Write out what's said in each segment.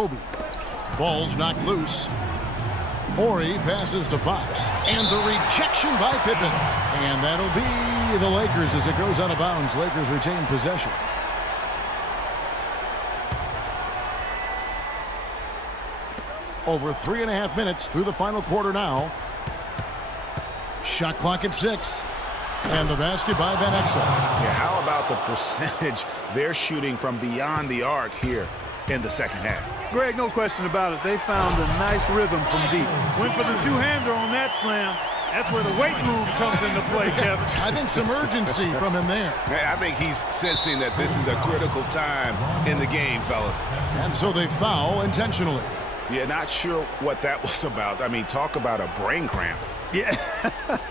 Kobe. Ball's knocked loose. Ori passes to Fox. And the rejection by Pippen. And that'll be the Lakers as it goes out of bounds. Lakers retain possession. Over 3.5 minutes through the final quarter now. Shot clock at 6. And the basket by Van Exel. Yeah, how about the percentage they're shooting from beyond the arc here in the second half? Greg, no question about it. They found a nice rhythm from deep. Went for the two-hander on that slam. That's where the weight room comes into play, Kevin. I think some urgency from him there. I think he's sensing that this is a critical time in the game, fellas. And so they foul intentionally. Yeah, not sure what that was about. I mean, talk about a brain cramp. Yeah,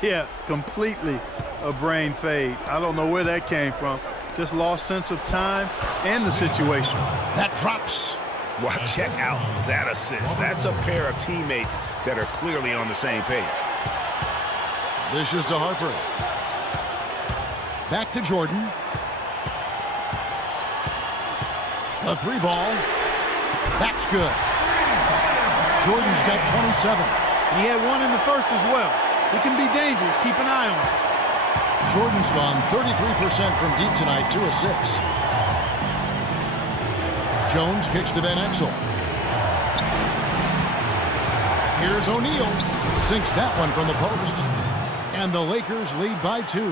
yeah, completely a brain fade. I don't know where that came from. Just lost sense of time and the situation. That drops. Well, check out that assist. That's a pair of teammates that are clearly on the same page. This is to Harper. Back to Jordan. A 3-ball. That's good. Jordan's got 27. He had one in the first as well. He can be dangerous. Keep an eye on him. Jordan's gone 33% from deep tonight, 2 of 6. Jones kicks to Van Exel. Here's O'Neal. Sinks that one from the post. And the Lakers lead by 2.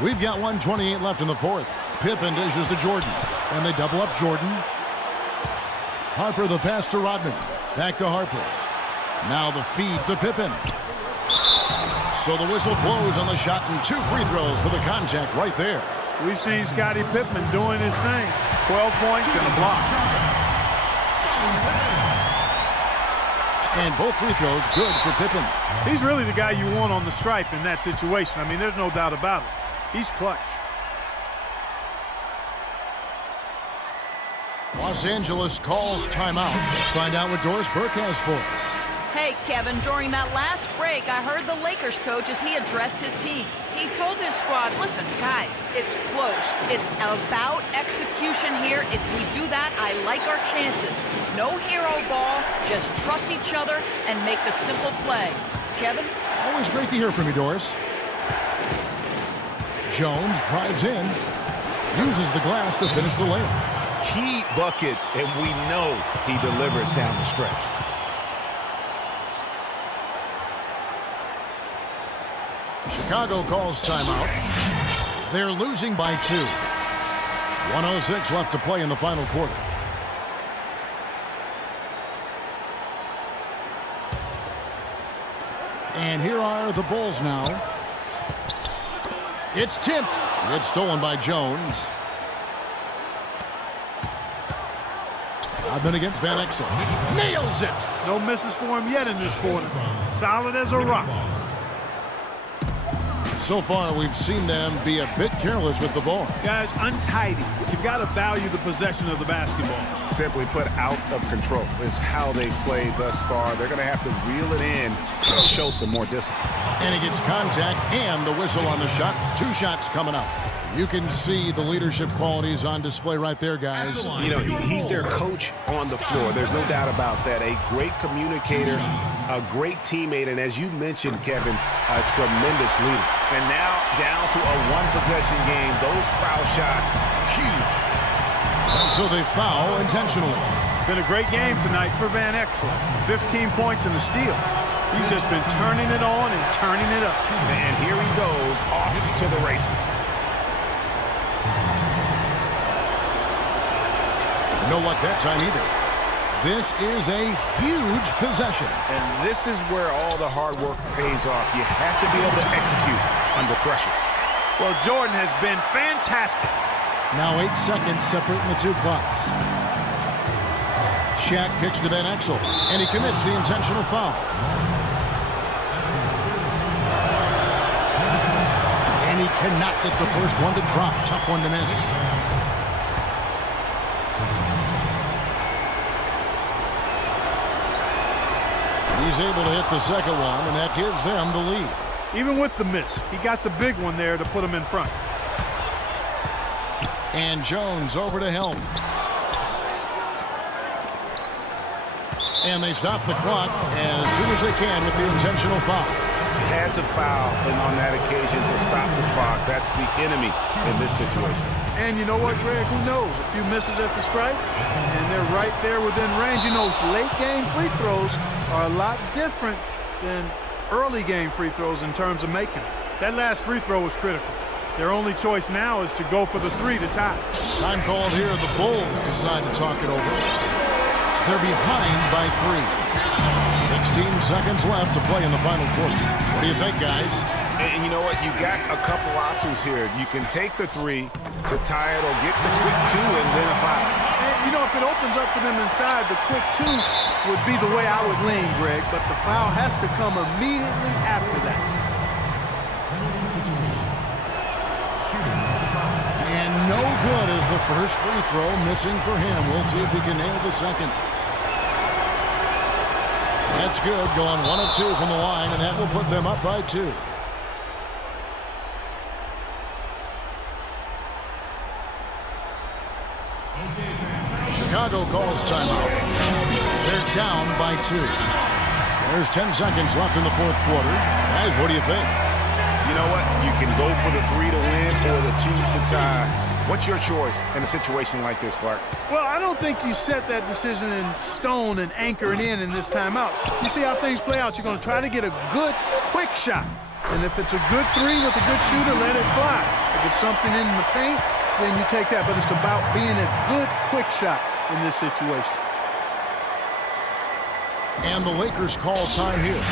We've got 1:28 left in the fourth. Pippen dishes to Jordan. And they double up Jordan. Harper the pass to Rodman. Back to Harper. Now the feed to Pippen. So the whistle blows on the shot and 2 free throws for the contact right there. We've seen Scottie Pippen doing his thing. 12 points and a block. And both free throws good for Pippen. He's really the guy you want on the stripe in that situation. I mean, there's no doubt about it. He's clutch. Los Angeles calls timeout. Let's find out what Doris Burke has for us. Hey, Kevin, during that last break, I heard the Lakers coach as he addressed his team. He told his squad, listen, guys, it's close. It's about execution here. If we do that, I like our chances. No hero ball, just trust each other and make the simple play. Kevin? Always great to hear from you, Doris. Jones drives in, uses the glass to finish the layup. Key buckets, and we know he delivers down the stretch. Chicago calls timeout. They're losing by 2. 1:06 left to play in the final quarter. And here are the Bulls now. It's tipped. It's stolen by Jones. Been against Van Exel. Nails it. No misses for him yet in this quarter. Solid as a rock. So far, we've seen them be a bit careless with the ball. Guys, untidy. You've got to value the possession of the basketball. Simply put, out of control is how they've played thus far. They're going to have to reel it in and show some more discipline. And he gets contact and the whistle on the shot. 2 shots coming up. You can see the leadership qualities on display right there, guys. You know, he's their coach on the floor. There's no doubt about that. A great communicator, a great teammate, and as you mentioned, Kevin, a tremendous leader. And now down to a 1-possession game. Those foul shots, huge. And so they foul intentionally. Been a great game tonight for Van Exel. 15 points and a steal. He's just been turning it on and turning it up. And here he goes off to the races. No luck that time either. This is a huge possession. And this is where all the hard work pays off. You have to be able to execute under pressure. Well, Jordan has been fantastic. Now 8 seconds separating the 2 clocks. Shaq kicks to Van Exel, and he commits the intentional foul. And he cannot get the first one to drop. Tough one to miss. He's able to hit the second one, and that gives them the lead. Even with the miss, he got the big one there to put him in front. And Jones over to help. And they stop the clock as soon as they can with the intentional foul. Had to foul and on that occasion to stop the clock. That's the enemy in this situation. And you know what, Greg? Who knows? A few misses at the stripe, and they're right there within range. You know, late game free throws are a lot different than early game free throws in terms of making it. That last free throw was critical. Their only choice now is to go for the 3 to tie. Time called here. The Bulls decide to talk it over. They're behind by 3. 16 seconds left to play in the final quarter. What do you think, guys? And you know what? You got a couple options here. You can take the 3 to tie it or get the quick 2 and then a foul. And, you know, if it opens up for them inside, the quick 2 would be the way I would lean, Greg. But the foul has to come immediately after that. And no good as the first free throw missing for him. We'll see if he can nail the second. That's good, going 1 of 2 from the line, and that will put them up by 2. Chicago calls timeout. They're down by 2. There's 10 seconds left in the fourth quarter. Guys, what do you think? You know what? You can go for the 3 to win or the 2 to tie. What's your choice in a situation like this, Clark? Well, I don't think you set that decision in stone and anchor it in this timeout. You see how things play out. You're going to try to get a good, quick shot. And if it's a good 3 with a good shooter, let it fly. If it's something in the paint, then you take that. But it's about being a good, quick shot in this situation. And the Lakers call time here.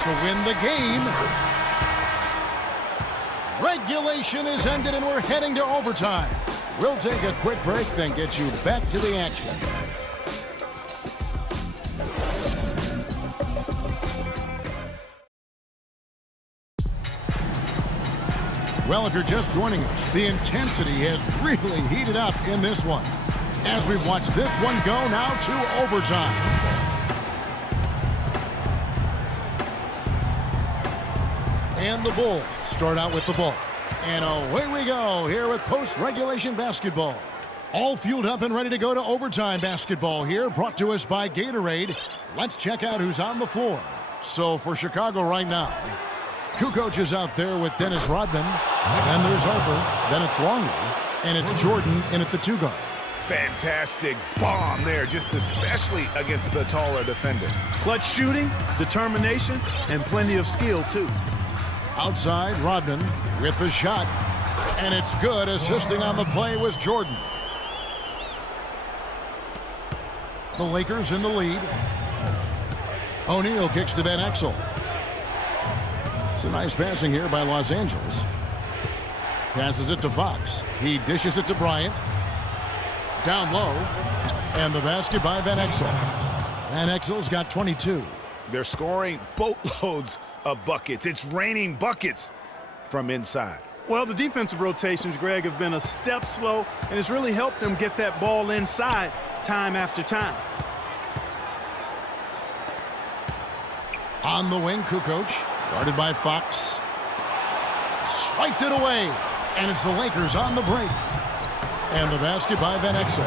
To win the game. Regulation is ended and we're heading to overtime. We'll take a quick break, then get you back to the action. Well, if you're just joining us, the intensity has really heated up in this one. As we've watched this one go now to overtime. And the Bulls start out with the ball. And away we go here with post-regulation basketball. All fueled up and ready to go to overtime basketball here, brought to us by Gatorade. Let's check out who's on the floor. So for Chicago right now, Kukoc is out there with Dennis Rodman. Then there's Harper. Then it's Longley. And it's Jordan in at the 2 guard. Fantastic bomb there, just especially against the taller defender. Clutch shooting, determination, and plenty of skill, too. Outside, Rodman with the shot. And it's good. Assisting on the play was Jordan. The Lakers in the lead. O'Neal kicks to Van Exel. It's a nice passing here by Los Angeles. Passes it to Fox. He dishes it to Bryant. Down low. And the basket by Van Exel. Van Exel's got 22. They're scoring boatloads of buckets. It's raining buckets from inside. Well, the defensive rotations, Greg, have been a step slow, and it's really helped them get that ball inside time after time. On the wing, Kukoc, guarded by Fox. Swiped it away, and it's the Lakers on the break. And the basket by Van Exel.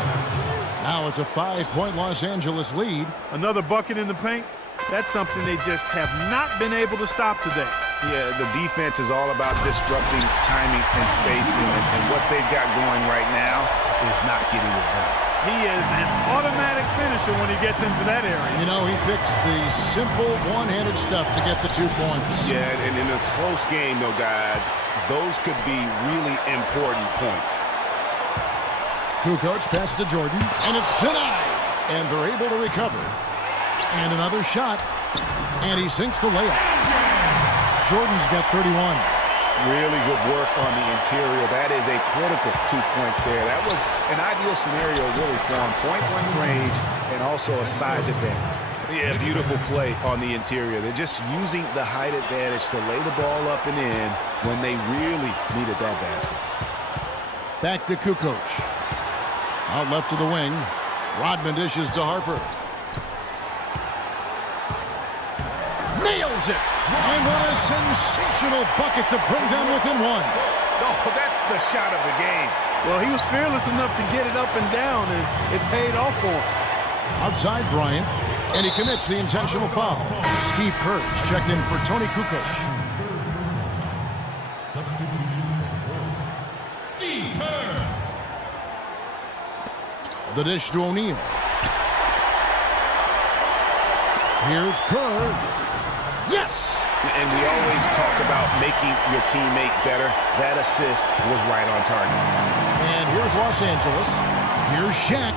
Now it's a 5-point Los Angeles lead. Another bucket in the paint. That's something they just have not been able to stop today. Yeah, the defense is all about disrupting timing and spacing, and what they've got going right now is not getting it done. He is an automatic finisher when he gets into that area. You know, he picks the simple one-handed stuff to get the 2 points. Yeah, and in a close game, though, guys, those could be really important points. Kukoc passes to Jordan, and it's denied. And they're able to recover. And another shot, and he sinks the layup. Jordan's got 31. Really good work on the interior. That is a critical 2 points there. That was an ideal scenario really for him. Point-blank range and also a size advantage. Yeah, beautiful play on the interior. They're just using the height advantage to lay the ball up and in when they really needed that basket. Back to Kukoc. Out left to the wing. Rodman dishes to Harper. Nails it! And what a sensational bucket to bring them within one. Oh, that's the shot of the game. Well, he was fearless enough to get it up and down, and it paid off for him. Outside Bryant, and he commits the intentional foul. Steve Kerr checked in for Tony Kukoc. Steve Kerr. The dish to O'Neal. Here's Kerr. Yes! And we always talk about making your teammate better. That assist was right on target. And here's Los Angeles. Here's Shaq.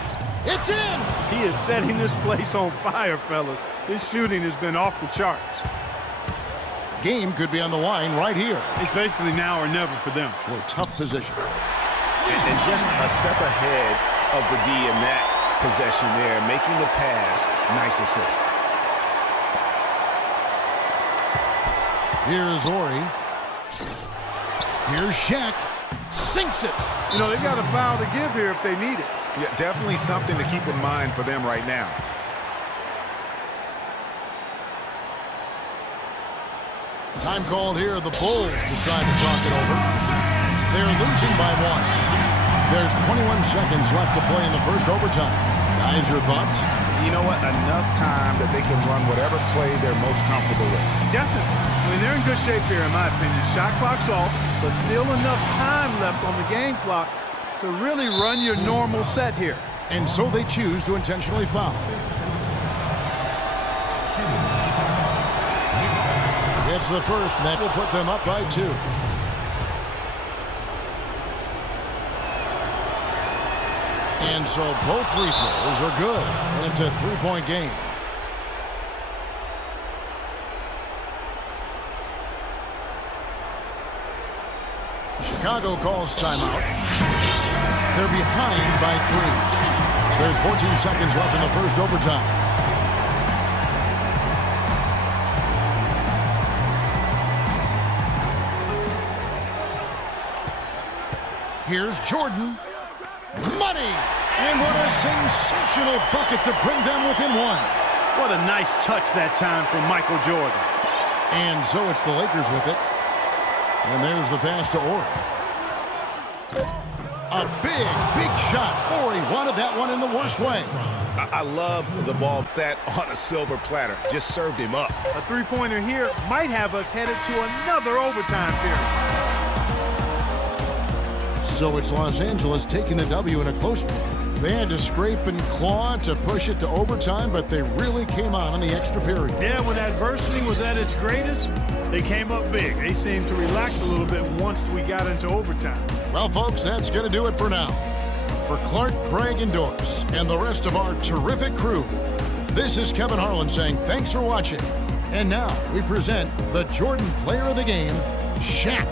It's in! He is setting this place on fire, fellas. His shooting has been off the charts. Game could be on the line right here. It's basically now or never for them. We're tough position. And just a step ahead of the D in that possession there, making the pass. Nice assist. Here's Ori. Here's Shaq. Sinks it. You know, they've got a foul to give here if they need it. Yeah, definitely something to keep in mind for them right now. Time called here. The Bulls decide to talk it over. They're losing by 1. There's 21 seconds left to play in the first overtime. Guys, your thoughts? You know what? Enough time that they can run whatever play they're most comfortable with. Definitely. I mean, they're in good shape here, in my opinion. Shot clock's off, but still enough time left on the game clock to really run your normal set here. And so they choose to intentionally foul. It's the first, and that will put them up by 2. And so both free throws are good, and it's a 3-point game. Chicago calls timeout. They're behind by 3. There's 14 seconds left in the first overtime. Here's Jordan. Money! And what a sensational bucket to bring them within 1. What a nice touch that time from Michael Jordan. And so it's the Lakers with it. And there's the pass to Ori. A big shot. Ori wanted that one in the worst way. I love the ball that on a silver platter. Just served him up. A three-pointer here might have us headed to another overtime period. So it's Los Angeles taking the W in a close one. They had to scrape and claw to push it to overtime, but they really came on in the extra period. Yeah, when adversity was at its greatest, they came up big. They seemed to relax a little bit once we got into overtime. Well, folks, that's going to do it for now. For Clark, Craig, and Doris, and the rest of our terrific crew, this is Kevin Harlan saying thanks for watching. And now we present the Jordan Player of the Game, Shaq.